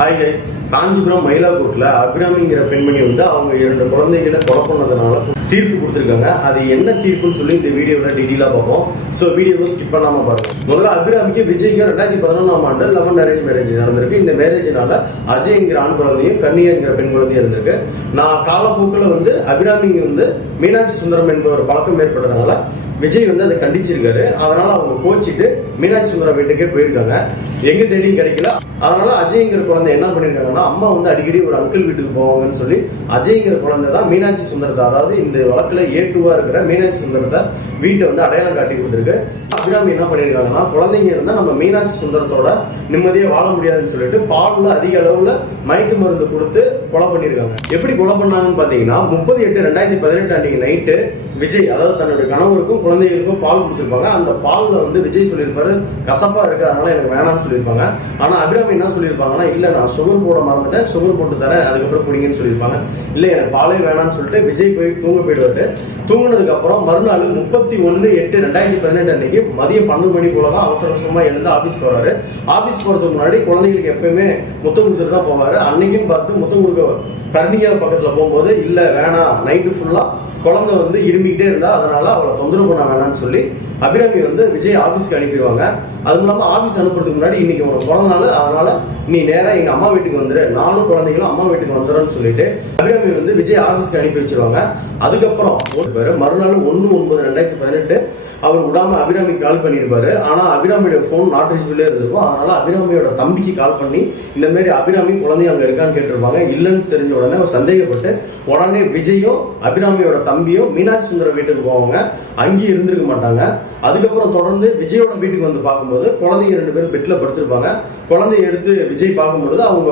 Hi guys, Kanchipuram மயிலாப்பூர்ல அபிராமிங்கிற பெண்மணி வந்து அவங்க 2 குழந்தைகளை கொலை பண்ணதுனால தீர்ப்பு கொடுத்துருக்காங்க. அது என்ன தீர்ப்புன்னு சொல்லி இந்த வீடியோவில் டீட்டெயிலாக பார்ப்போம். ஸோ வீடியோவை ஸ்கிப் பண்ணாமல் பாருங்க. முதல்ல அபிராமிக்கு விஜய்க்கு 2011ஆம் ஆண்டு லவ் மேரேஜ் நடந்திருக்கு. இந்த மேரேஜினால அஜய்ங்கிற ஆண் குழந்தையும் கன்னியாங்கிற பெண் குழந்தையும் இருந்திருக்கு. நான் காலப்போக்கில் வந்து அபிராமிக்கு வந்து மீனாட்சி சுந்தரம் என்பவர் பழக்கம் ஏற்பட்டதுனால விஜய் வந்து அதை கண்டிச்சிருக்காரு. அதனால அவங்க கோச்சிட்டு மீனாட்சி சுந்தரம் வீட்டுக்கே போயிருக்காங்க. எங்க தேடியும் கிடைக்கல. அதனால அஜய்ங்கிற குழந்தை என்ன பண்ணிருக்காங்கன்னா, அம்மா வந்து அடிக்கடி ஒரு அங்கிள் வீட்டுக்கு போவாங்கன்னு சொல்லி அஜய்ங்கிற குழந்தை தான் மீனாட்சி சுந்தரத்தை, அதாவது இந்த வழக்குல A2 இருக்கிற மீனாட்சி சுந்தரத்தை வீட்டை வந்து அடையாளம் காட்டி கொடுத்துருக்கு. அபிராமி என்ன பண்ணிருக்காங்கன்னா, குழந்தைங்க இருந்தா நம்ம மீனாட்சி சுந்தரத்தோட நிம்மதியா வாழ முடியாதுன்னு சொல்லிட்டு பால்ல அதிக அளவுல மயக்க மருந்து கொடுத்து கொலை பண்ணிருக்காங்க. எப்படி கொலை பண்ணாங்கன்னு பாத்தீங்கன்னா, 30/8/2018 அன்னைக்கு நைட்டு விஜய், அதாவது தன்னுடைய கணவருக்கும் குழந்தைகளுக்கும் பால் கொடுத்துருப்பாங்க. அந்த பால்ல வந்து விஜய் சொல்லியிருப்பாரு கசப்பா இருக்கு, அதனால எனக்கு வேணாம்னு சொல்லியிருப்பாங்க. ஆனா அபிராமி என்ன சொல்லியிருப்பாங்கன்னா, இல்ல நான் சுகர் போட மறந்துட்டேன், சுகர் போட்டு தரேன், அதுக்கப்புறம் குடிங்கன்னு சொல்லியிருப்பாங்க. இல்ல எனக்கு பாலே வேணாம்னு சொல்லிட்டு விஜய் போய் தூங்க போயிடுவாரு. தூங்கினதுக்கு அப்புறம் மறுநாள் 31/8/2018 அன்னைக்கு மதியம் 12 மணி போலதான் அவசர அவசரமா எழுந்து ஆபீஸ் போறாரு. ஆபீஸ் போறதுக்கு முன்னாடி குழந்தைகளுக்கு எப்பயுமே முத்தம் கொடுத்துட்டு தான் போவாரு. அன்னைக்கும் பார்த்து முத்தம் கொடுக்க கர்ணிகா பக்கத்துல போகும்போது இல்ல வேணாம், நைட்டு ஃபுல்லா குழந்தை வந்து இருமிக்கிட்டே இருந்தா, அதனால அவளை தொந்தரவு பண்ண வேணாம்னு சொல்லி அபிராமி வந்து விஜய் ஆபீஸ்க்கு அனுப்பிடுவாங்க. அதுவும் இல்லாம ஆபீஸ் அனுப்புறதுக்கு முன்னாடி இன்னைக்கு உனக்கு பிறந்த நாள், அதனால நீ நேரா எங்க அம்மா வீட்டுக்கு வந்துரு, நானும் குழந்தைகளும் அம்மா வீட்டுக்கு வந்துடும்னு சொல்லிட்டு அபிராமி வந்து விஜய் ஆபீஸ்க்கு அனுப்பி வச்சிருவாங்க. அதுக்கப்புறம் மறுநாள் 1/9/2018 அவர் விடாம அபிராமி கால் பண்ணியிருப்பாரு. ஆனா அபிராமியோட போன் நாட் ரீச்சபிளே இருந்திருக்கும். அதனால அபிராமியோட தம்பிக்கு கால் பண்ணி இந்த மாதிரி அபிராமி குழந்தை அங்க இருக்கான்னு கேட்டிருப்பாங்க. இல்லைன்னு தெரிஞ்ச உடனே அவர் சந்தேகப்பட்டு உடனே விஜயும் அபிராமியோட தம்பியும் மீனாட்சி சுந்தரம் வீட்டுக்கு போவாங்க. அங்கேயும் இருந்திருக்க மாட்டாங்க. அதுக்கப்புறம் தொடர்ந்து விஜயோட வீட்டுக்கு வந்து பார்க்கும்போது குழந்தைங்க 2 பேரும் பெட்ல படுத்திருப்பாங்க. குழந்தைய எடுத்து விஜய் பார்க்கும்போது அவங்க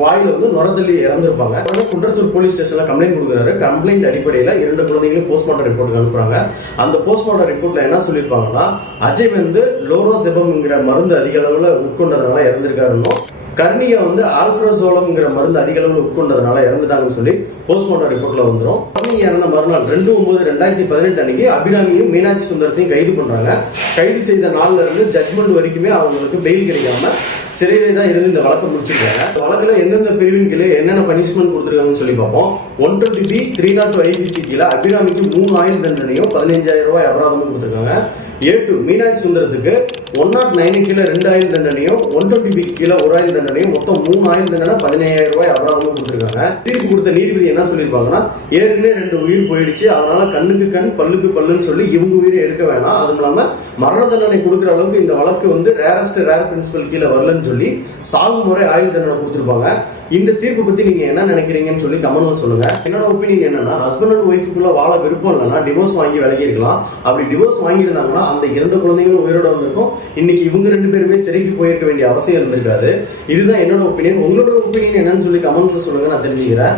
வாயில வந்து நுரத்தள்ளி இறந்திருப்பாங்க. குன்றத்தூர் போலீஸ் ஸ்டேஷன்ல கம்ப்ளைண்ட் கொடுக்குறாரு. கம்ப்ளைண்ட் அடிப்படையில 2 குழந்தைகளும் போஸ்ட்மார்ட்டம் ரிப்போர்ட்டுக்கு அனுப்புறாங்க. அந்த போஸ்ட்மார்ட்டம் ரிப்போர்ட்ல என்ன சொல்லியிருப்பாங்கன்னா, அஜய் வந்து லோரோசெபம்ங்கிற மருந்து அதிக அளவுல உட்கொண்டதுனால இறந்திருக்காருன்னு, கர்ணிகா வந்து ஆல்ஃப்ரசோலம்ங்கிற மருந்து அதிக அளவில் உட்கொண்டதுனால இறந்துட்டாங்கன்னு சொல்லி போஸ்ட்மார்ட்டம் ரிப்போர்ட்ல வந்துடும். குழந்தைங்க இறந்த மறுநாள் 2/9/2018 அன்னைக்கு அபிராமியும் மீனாட்சி சுந்தரத்தையும் கைது பண்றாங்க. கைது செய்த நாள்ல இருந்து ஜட்மெண்ட் வரைக்குமே அவங்களுக்கு பெயில் கிடைக்காம சிறையிலே தான் இருந்து இந்த வழக்கை முடிச்சிருக்காங்க. வழக்குல எந்தெந்த பிரிவின் கீழே என்னென்ன பனிஷ்மெண்ட் கொடுத்துருக்காங்கன்னு சொல்லி பார்ப்போம். 120B 302 IPC கீழே அபிராமிக்கு 3 ஆயுள் தண்டனையும் 15,000 ரூபாய் அபராதமும் கொடுத்துருக்காங்க. A2 மீனாட்சி சுந்தரத்துக்கு 109 கீழே 2 ஆயுள் தண்டனையும் 120B கீழே 1 ஆயுள் தண்டனையும் மொத்தம் 3 ஆயுள் தண்டனை 15,000 ரூபாய் அபராதமும் கொடுத்துருக்காங்க. தீர்ப்பு கொடுத்த நீதிபதி என்ன சொல்லியிருப்பாங்கன்னா, ஏற்கனவே 2 உயிர் போயிடுச்சு, அதனால கண்ணுக்கு கண் பல்லுக்கு பல்லுன்னு சொல்லி இவங்க உயிரை எடுக்க வேணாம், அதுவும் இல்லாம மரண தண்டனை கொடுக்குற அளவுக்கு இந்த வழக்கு வந்து ரேர் பிரின்சிபல் கீழே வரலன்னு சொல்லி சாகு முறை ஆயுள் தண்டனை கொடுத்துருப்பாங்க. இந்த தீர்ப்பு பத்தி நீங்க என்ன நினைக்கிறீங்கன்னு சொல்லி கமெண்ட்ல சொல்லுங்க. என்னோட ஒப்பீனியன் என்னன்னா, ஹஸ்பண்ட் அண்ட் ஒய்ஃபுக்குள்ள வாழ விருப்பம் இல்லைன்னா டிவோர்ஸ் வாங்கி விலகி இருக்கலாம். அப்படி டிவோர்ஸ் வாங்கியிருந்தாங்கன்னா அந்த 2 குழந்தைகளும் உயிரோட வந்திருக்கும். இன்னைக்கு இவங்க 2 பேருமே சிறைக்கு போயிருக்க வேண்டிய அவசியம் இருந்திருக்காது. இதுதான் என்னோட ஒப்பீனியன். உங்களோட ஒப்பீனியன் என்னன்னு சொல்லி கமெண்ட்ல சொல்லுங்க, நான் தெரிஞ்சுக்கிறேன்.